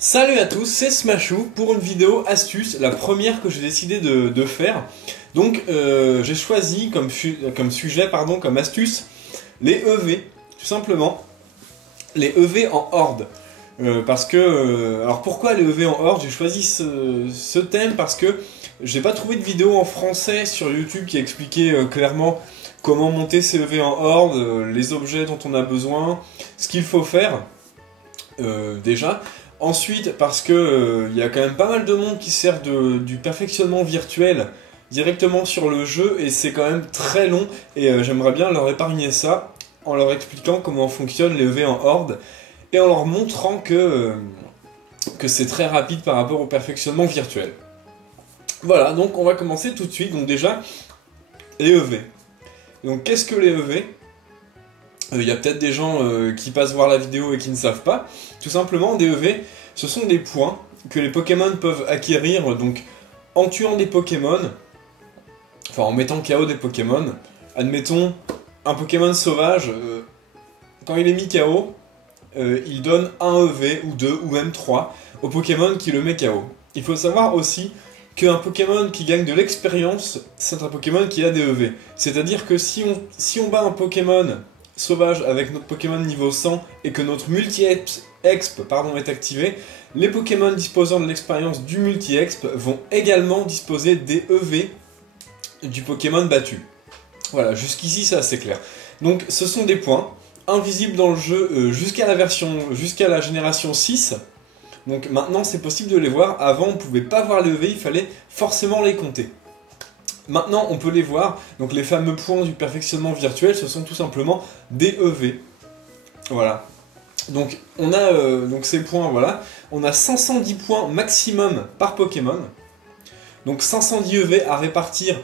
Salut à tous, c'est Smashou pour une vidéo astuce, la première que j'ai décidé de faire. Donc j'ai choisi comme sujet, comme astuce, les EV, tout simplement. Les EV en horde. Alors pourquoi les EV en horde? J'ai choisi ce thème parce que j'ai pas trouvé de vidéo en français sur YouTube qui expliquait clairement comment monter ces EV en horde, les objets dont on a besoin, ce qu'il faut faire déjà. Ensuite, parce que y a quand même pas mal de monde qui sert du perfectionnement virtuel directement sur le jeu et c'est quand même très long et j'aimerais bien leur épargner ça en leur expliquant comment fonctionnent les EV en horde et en leur montrant que c'est très rapide par rapport au perfectionnement virtuel. Voilà, donc on va commencer tout de suite. Donc déjà, les EV. Donc qu'est-ce que les EV ? Il y a peut-être des gens qui passent voir la vidéo et qui ne savent pas. Tout simplement, des EV, ce sont des points que les Pokémon peuvent acquérir donc en tuant des Pokémon, enfin en mettant KO des Pokémon. Admettons, un Pokémon sauvage, quand il est mis KO, il donne un EV, ou deux, ou même trois, au Pokémon qui le met KO. Il faut savoir aussi qu'un Pokémon qui gagne de l'expérience, c'est un Pokémon qui a des EV. C'est-à-dire que si on bat un Pokémon sauvage avec notre Pokémon niveau 100 et que notre multi-exp est activé, les Pokémon disposant de l'expérience du multi-exp vont également disposer des EV du Pokémon battu. Voilà, jusqu'ici c'est assez clair. Donc ce sont des points invisibles dans le jeu jusqu'à la génération 6. Donc maintenant c'est possible de les voir. Avant on ne pouvait pas voir les EV, il fallait forcément les compter. Maintenant, on peut les voir, donc les fameux points du perfectionnement virtuel, ce sont tout simplement des EV. Voilà. Donc, on a donc ces points, voilà. On a 510 points maximum par Pokémon. Donc 510 EV à répartir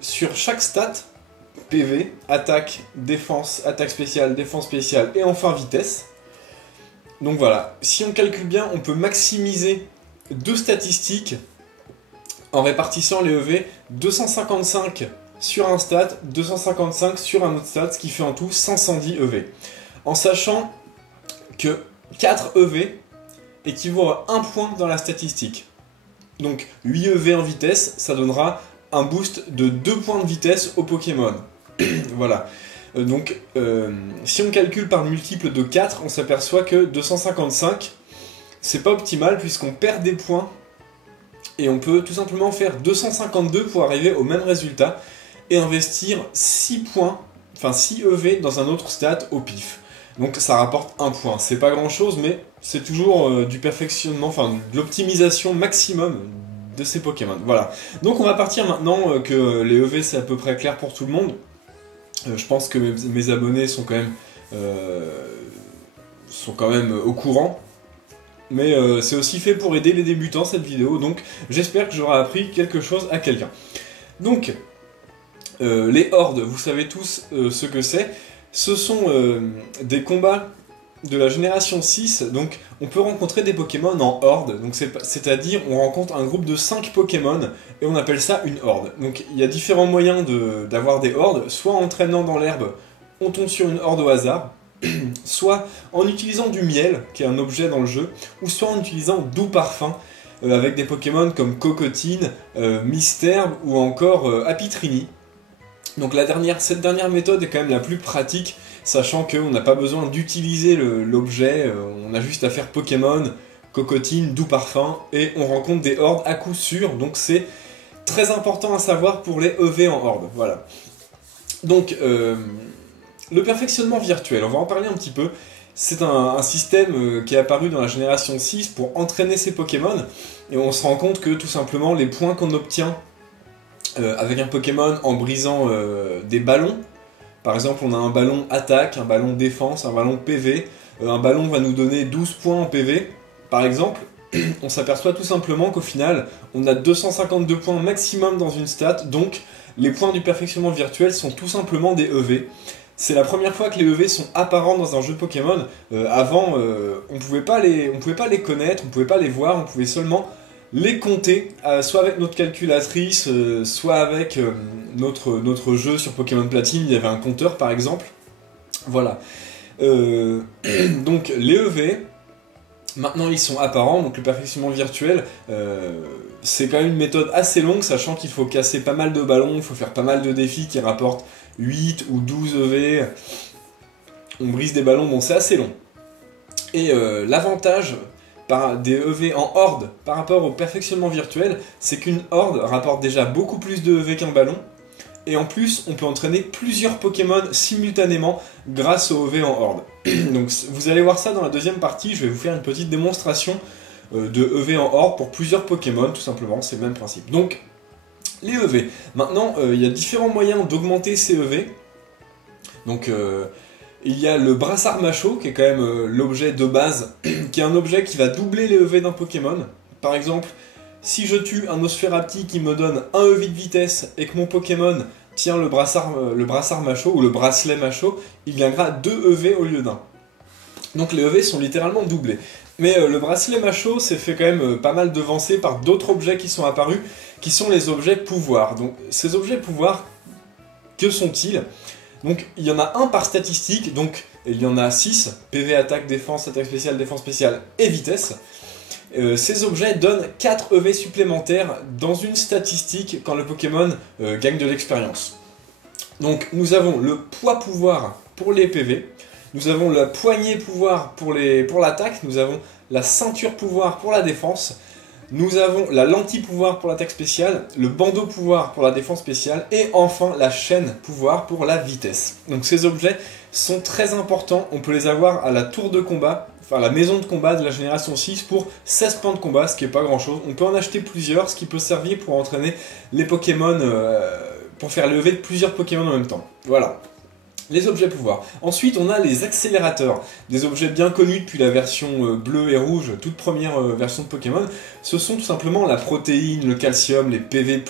sur chaque stat. PV, attaque spéciale et enfin vitesse. Donc voilà. Si on calcule bien, on peut maximiser deux statistiques en répartissant les EV 255 sur un stat, 255 sur un autre stat, ce qui fait en tout 510 EV. En sachant que 4 EV équivaut à 1 point dans la statistique. Donc 8 EV en vitesse, ça donnera un boost de 2 points de vitesse au Pokémon. Voilà. Donc si on calcule par multiple de 4, on s'aperçoit que 255, c'est pas optimal puisqu'on perd des points. Et on peut tout simplement faire 252 pour arriver au même résultat et investir 6 points, enfin 6 EV dans un autre stat au pif. Donc ça rapporte 1 point. C'est pas grand chose, mais c'est toujours du perfectionnement, enfin de l'optimisation maximum de ces Pokémon. Voilà. Donc on va partir maintenant que les EV c'est à peu près clair pour tout le monde. Je pense que mes abonnés sont quand même au courant. Mais c'est aussi fait pour aider les débutants cette vidéo, donc j'espère que j'aurai appris quelque chose à quelqu'un. Donc, les hordes, vous savez tous ce que c'est. Ce sont des combats de la génération 6, donc on peut rencontrer des Pokémon en horde, donc c'est-à-dire on rencontre un groupe de 5 Pokémon et on appelle ça une horde. Donc il y a différents moyens d'avoir des hordes, soit en traînant dans l'herbe, on tombe sur une horde au hasard, soit en utilisant du miel, qui est un objet dans le jeu, ou soit en utilisant Doux Parfum, avec des Pokémon comme Cocotine, Mystère ou encore Apitrini. Donc cette dernière méthode est quand même la plus pratique, sachant qu'on n'a pas besoin d'utiliser l'objet, on a juste à faire Pokémon, Cocotine, Doux Parfum, et on rencontre des hordes à coup sûr, donc c'est très important à savoir pour les EV en horde. Voilà. Donc, le perfectionnement virtuel, on va en parler un petit peu. C'est un système qui est apparu dans la génération 6 pour entraîner ces Pokémon. Et on se rend compte que tout simplement les points qu'on obtient avec un Pokémon en brisant des ballons. Par exemple, on a un ballon attaque, un ballon défense, un ballon PV. Un ballon va nous donner 12 points en PV. Par exemple, on s'aperçoit tout simplement qu'au final, on a 252 points maximum dans une stat. Donc, les points du perfectionnement virtuel sont tout simplement des EV. C'est la première fois que les EV sont apparents dans un jeu Pokémon. Avant, on pouvait pas les connaître, on pouvait pas les voir, on pouvait seulement les compter, soit avec notre calculatrice, soit avec notre jeu sur Pokémon Platine, il y avait un compteur par exemple. Voilà. Donc les EV, Maintenant ils sont apparents, donc le perfectionnement virtuel, c'est quand même une méthode assez longue, sachant qu'il faut casser pas mal de ballons, il faut faire pas mal de défis qui rapportent 8 ou 12 EV, on brise des ballons, bon c'est assez long. Et l'avantage des EV en horde par rapport au perfectionnement virtuel, c'est qu'une horde rapporte déjà beaucoup plus de EV qu'un ballon, et en plus on peut entraîner plusieurs Pokémon simultanément grâce aux EV en horde. Donc vous allez voir ça dans la deuxième partie, je vais vous faire une petite démonstration de EV en horde pour plusieurs Pokémon, tout simplement, c'est le même principe. Donc les EV, maintenant il y a différents moyens d'augmenter ces EV. Donc il y a le brassard macho, qui est quand même l'objet de base, qui est un objet qui va doubler les EV d'un Pokémon. Par exemple, si je tue un Nosferapti qui me donne 1 EV de vitesse et que mon Pokémon tient le brassard macho ou le bracelet macho, il gagnera 2 EV au lieu d'un. Donc les EV sont littéralement doublés. Mais le bracelet macho s'est fait quand même pas mal devancer par d'autres objets qui sont apparus, qui sont les objets pouvoir. Donc ces objets pouvoir, que sont-ils ? Donc il y en a un par statistique, donc il y en a 6, PV, attaque, défense spéciale et vitesse. Ces objets donnent 4 EV supplémentaires dans une statistique quand le Pokémon gagne de l'expérience. Donc nous avons le poids pouvoir pour les PV, nous avons la poignée pouvoir pour l'attaque, nous avons la ceinture pouvoir pour la défense, nous avons la lentille pouvoir pour l'attaque spéciale, le bandeau pouvoir pour la défense spéciale, et enfin la chaîne pouvoir pour la vitesse. Donc ces objets sont très importants, on peut les avoir à la tour de combat, enfin la maison de combat de la génération 6 pour 16 points de combat, ce qui n'est pas grand chose. On peut en acheter plusieurs, ce qui peut servir pour entraîner les Pokémon, pour faire lever plusieurs Pokémon en même temps. Voilà. Les objets pouvoir. Ensuite, on a les accélérateurs, des objets bien connus depuis la version bleue et rouge, toute première version de Pokémon. Ce sont tout simplement la protéine, le calcium, les PV+,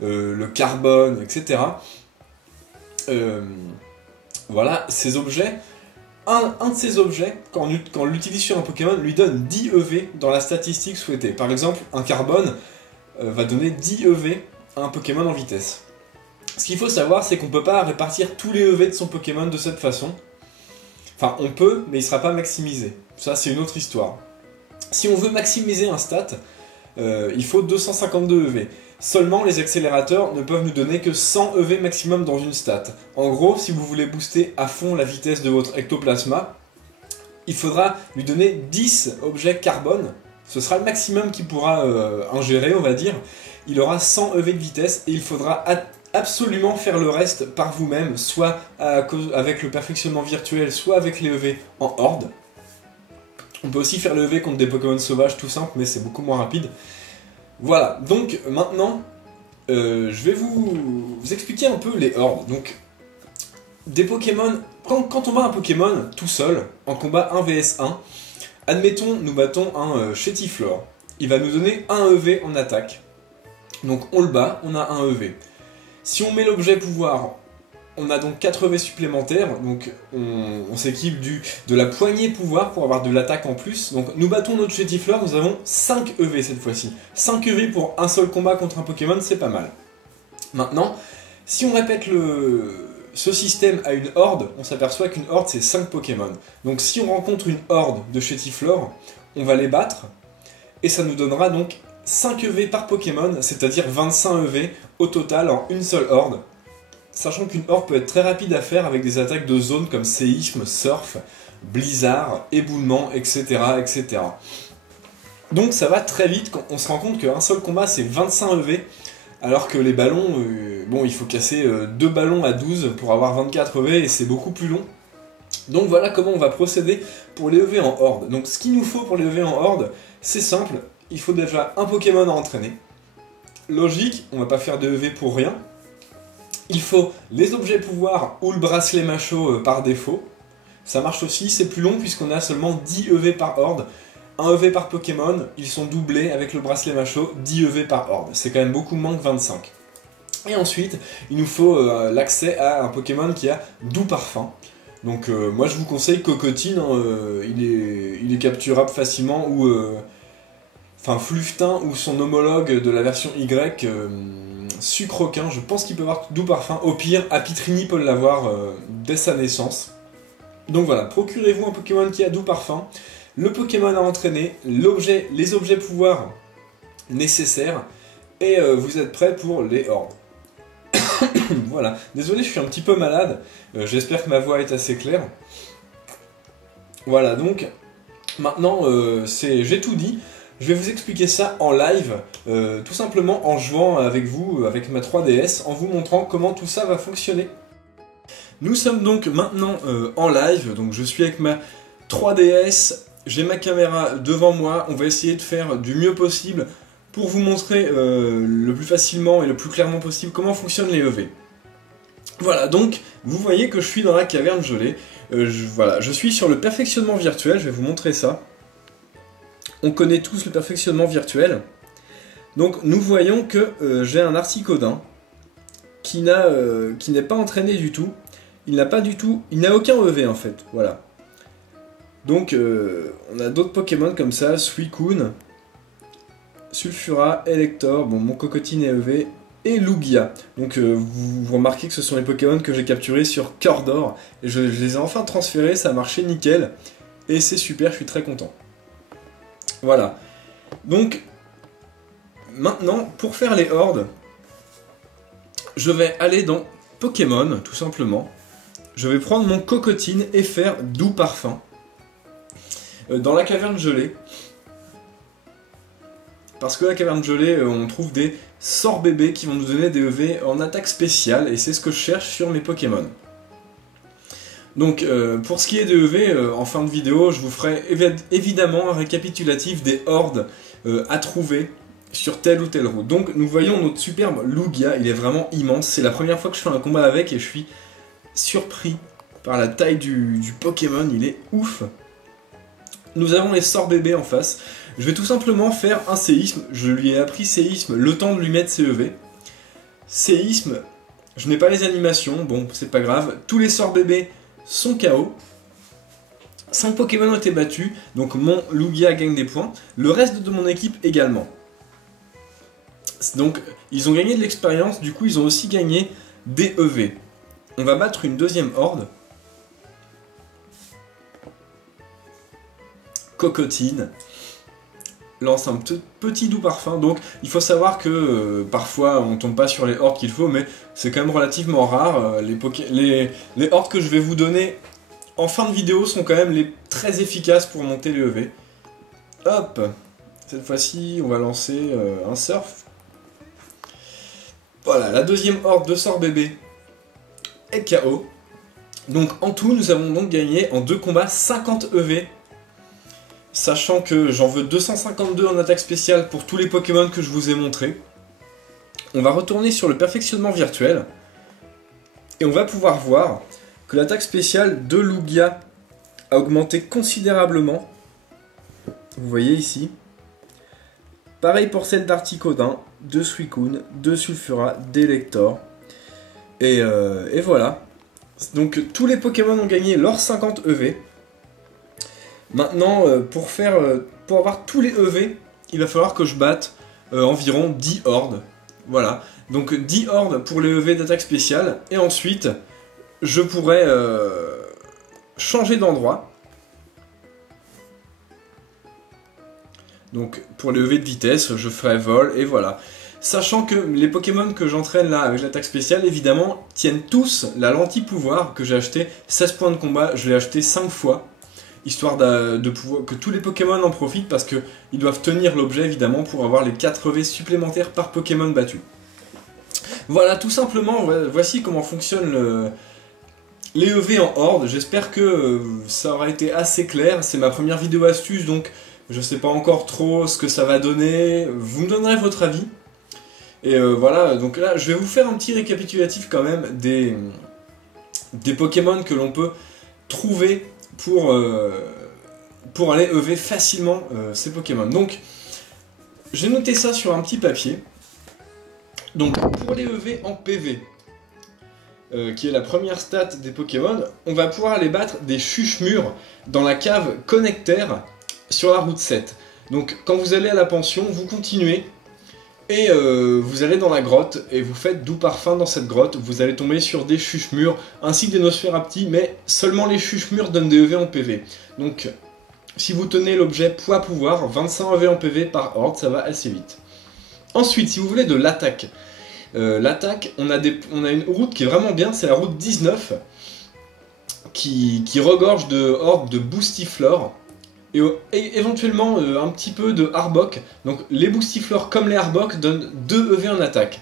le carbone, etc. Voilà, ces objets. Un de ces objets, quand on l'utilise sur un Pokémon, lui donne 10 EV dans la statistique souhaitée. Par exemple, un carbone va donner 10 EV à un Pokémon en vitesse. Ce qu'il faut savoir, c'est qu'on ne peut pas répartir tous les EV de son Pokémon de cette façon. Enfin, on peut, mais il ne sera pas maximisé. Ça, c'est une autre histoire. Si on veut maximiser un stat, il faut 252 EV. Seulement, les accélérateurs ne peuvent nous donner que 100 EV maximum dans une stat. En gros, si vous voulez booster à fond la vitesse de votre ectoplasma, il faudra lui donner 10 objets carbone. Ce sera le maximum qu'il pourra ingérer, on va dire. Il aura 100 EV de vitesse et il faudra absolument faire le reste par vous-même, soit avec le perfectionnement virtuel, soit avec les EV en horde. On peut aussi faire le EV contre des Pokémon sauvages tout simple, mais c'est beaucoup moins rapide. Voilà, donc maintenant, je vais vous expliquer un peu les hordes. Donc, des Pokémon, quand on bat un Pokémon tout seul, en combat 1 vs 1, admettons, nous battons un Chétiflore. Il va nous donner 1 EV en attaque. Donc on le bat, on a 1 EV. Si on met l'objet pouvoir, on a donc 4 EV supplémentaires, donc on s'équipe de la poignée pouvoir pour avoir de l'attaque en plus. Donc nous battons notre Chétiflore, nous avons 5 EV cette fois-ci. 5 EV pour un seul combat contre un Pokémon, c'est pas mal. Maintenant, si on répète ce système à une horde, on s'aperçoit qu'une horde c'est 5 Pokémon. Donc si on rencontre une horde de Chétiflore, on va les battre, et ça nous donnera donc 5 EV par Pokémon, c'est-à-dire 25 EV au total en une seule horde. Sachant qu'une horde peut être très rapide à faire avec des attaques de zone comme séisme, surf, blizzard, éboulement, etc., etc. Donc ça va très vite quand on se rend compte qu'un seul combat c'est 25 EV, alors que les ballons, bon il faut casser 2 ballons à 12 pour avoir 24 EV et c'est beaucoup plus long. Donc voilà comment on va procéder pour les EV en horde. Donc ce qu'il nous faut pour les EV en horde, c'est simple, il faut déjà un Pokémon à entraîner. Logique, on va pas faire de EV pour rien. Il faut les objets pouvoir ou le bracelet macho par défaut. Ça marche aussi, c'est plus long puisqu'on a seulement 10 EV par horde. 1 EV par Pokémon, ils sont doublés avec le bracelet macho, 10 EV par horde. C'est quand même beaucoup moins que 25. Et ensuite, il nous faut l'accès à un Pokémon qui a doux parfum. Donc moi je vous conseille Cocotine, hein, il est capturable facilement, ou enfin Fluftin ou son homologue de la version Y, Sucroquin, je pense qu'il peut avoir doux parfum. Au pire, Apitrini peut l'avoir dès sa naissance. Donc voilà, procurez-vous un Pokémon qui a doux parfum. le Pokémon à entraîner, les objets pouvoirs nécessaires, et vous êtes prêts pour les hordes. Voilà, désolé, je suis un petit peu malade, j'espère que ma voix est assez claire. Voilà, donc, maintenant, j'ai tout dit. Je vais vous expliquer ça en live, tout simplement en jouant avec vous, avec ma 3DS, en vous montrant comment tout ça va fonctionner. Nous sommes donc maintenant en live, donc je suis avec ma 3DS, j'ai ma caméra devant moi, on va essayer de faire du mieux possible pour vous montrer le plus facilement et le plus clairement possible comment fonctionnent les EV. Voilà, donc vous voyez que je suis dans la caverne gelée, voilà, je suis sur le perfectionnement virtuel, je vais vous montrer ça. On connaît tous le perfectionnement virtuel. Donc nous voyons que j'ai un Articodin qui n'est pas entraîné du tout. Il n'a aucun EV en fait, voilà. Donc on a d'autres Pokémon comme ça, Suicune, Sulfura, Elector, bon mon Cocotine est EV, et Lugia. Donc vous remarquez que ce sont les Pokémon que j'ai capturés sur Cœur d'Or, et je les ai enfin transférés, ça a marché nickel, et c'est super, je suis très content. Voilà. Donc, maintenant, pour faire les hordes, je vais aller dans Pokémon, tout simplement. Je vais prendre mon Cocotine et faire Doux Parfum. Dans la caverne gelée. Parce que la caverne gelée, on trouve des sorts bébés qui vont nous donner des EV en attaque spéciale, et c'est ce que je cherche sur mes Pokémon. Donc pour ce qui est des EV, en fin de vidéo, je vous ferai évidemment un récapitulatif des hordes à trouver sur telle ou telle route. Donc nous voyons notre superbe Lugia, il est vraiment immense, c'est la première fois que je fais un combat avec et je suis surpris par la taille du Pokémon, il est ouf. Nous avons les sorts bébés en face, je vais tout simplement faire un séisme, je lui ai appris séisme le temps de lui mettre ses EV. Séisme, je n'ai pas les animations, bon c'est pas grave, tous les sorts bébés sont KO. 5 Pokémon ont été battus, donc mon Lugia gagne des points. Le reste de mon équipe également. Donc ils ont gagné de l'expérience, du coup ils ont aussi gagné des EV. On va battre une deuxième horde. Cocotine lance un petit doux parfum, donc il faut savoir que parfois on tombe pas sur les hordes qu'il faut, mais c'est quand même relativement rare. Les hordes que je vais vous donner en fin de vidéo sont quand même les très efficaces pour monter les EV. Hop, cette fois-ci on va lancer un surf. Voilà, la deuxième horde de sort bébé est KO. Donc en tout nous avons donc gagné en 2 combats 50 EV. Sachant que j'en veux 252 en attaque spéciale pour tous les Pokémon que je vous ai montrés. On va retourner sur le perfectionnement virtuel. Et on va pouvoir voir que l'attaque spéciale de Lugia a augmenté considérablement. Vous voyez ici. Pareil pour celle d'Articodin, de Suicune, de Sulfura, d'Elector. Et voilà. Donc tous les Pokémon ont gagné leurs 50 EV. Maintenant, pour avoir tous les EV, il va falloir que je batte environ 10 hordes. Voilà, donc 10 hordes pour les EV d'attaque spéciale, et ensuite, je pourrais changer d'endroit. Donc pour les EV de vitesse, je ferai vol, et voilà. Sachant que les Pokémon que j'entraîne là avec l'attaque spéciale, évidemment, tiennent tous la lentille pouvoir que j'ai acheté, 16 points de combat, je l'ai acheté 5 fois. Histoire de pouvoir que tous les Pokémon en profitent, parce qu'ils doivent tenir l'objet évidemment pour avoir les 4 EV supplémentaires par Pokémon battu. Voilà, tout simplement, voici comment fonctionnent les EV en horde. J'espère que ça aura été assez clair. C'est ma première vidéo astuce, donc je sais pas encore trop ce que ça va donner. Vous me donnerez votre avis. Et voilà, donc là je vais vous faire un petit récapitulatif quand même des Pokémon que l'on peut trouver pour aller EV facilement ces Pokémon. Donc, j'ai noté ça sur un petit papier. Donc, pour les EV en PV, qui est la première stat des Pokémon, on va pouvoir aller battre des Chuchemures dans la cave Connecter sur la route 7. Donc, quand vous allez à la pension, vous continuez et vous allez dans la grotte et vous faites Doux Parfum dans cette grotte. Vous allez tomber sur des Chuchemures ainsi que des Nosferapti, mais seulement les Chuchemures donnent des EV en PV. Donc Si vous tenez l'objet poids-pouvoir, 25 EV en PV par horde, ça va assez vite. Ensuite, si vous voulez de l'attaque, on a une route qui est vraiment bien, c'est la route 19, qui regorge de hordes de boostiflores, et éventuellement un petit peu de Arbok. Donc les boostiflores comme les Arbok donnent 2 EV en attaque.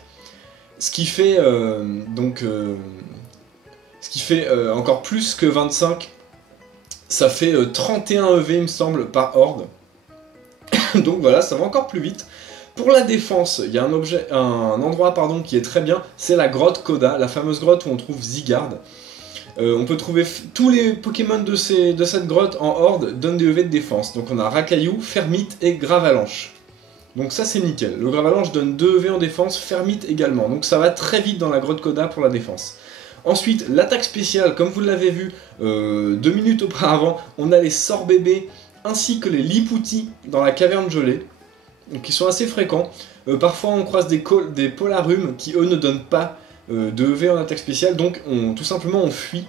Ce qui fait, encore plus que 25, ça fait 31 EV il me semble par horde. Donc voilà, ça va encore plus vite. Pour la défense, il y a un endroit qui est très bien, c'est la grotte Koda, la fameuse grotte où on trouve Zygarde. On peut trouver tous les Pokémon de cette grotte en horde donnent des EV de défense. Donc on a Racaillou, Fermite et Gravalanche. Donc ça c'est nickel. Le Gravalanche donne 2 EV en défense, Fermite également. Donc ça va très vite dans la grotte Koda pour la défense. Ensuite, l'attaque spéciale, comme vous l'avez vu 2 minutes auparavant, on a les sorts bébés ainsi que les Lipoutis dans la caverne gelée. Donc qui sont assez fréquents. Parfois on croise des Polarumes qui eux ne donnent pas de EV en attaque spéciale, donc tout simplement on fuit.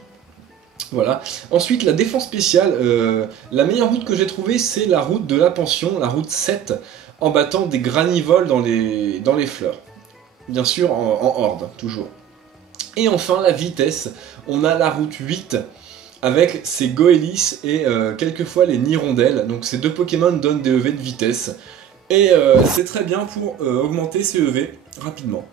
Voilà. Ensuite la défense spéciale, la meilleure route que j'ai trouvée c'est la route de la pension, la route 7, en battant des granivoles dans les fleurs. Bien sûr en horde, toujours. Et enfin la vitesse, on a la route 8, avec ses Goélis et quelquefois les Nirondelles, donc ces 2 Pokémon donnent des EV de vitesse. Et c'est très bien pour augmenter ses EV rapidement.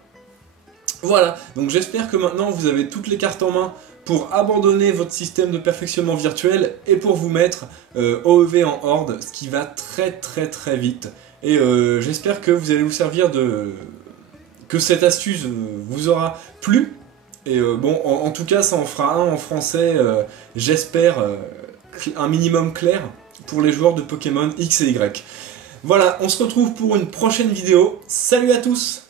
Voilà, donc j'espère que maintenant vous avez toutes les cartes en main pour abandonner votre système de perfectionnement virtuel et pour vous mettre OEV en horde, ce qui va très vite. Et j'espère que vous allez vous servir que cette astuce vous aura plu. Et bon, en tout cas, ça en fera un en français, j'espère, un minimum clair pour les joueurs de Pokémon X et Y. Voilà, on se retrouve pour une prochaine vidéo. Salut à tous!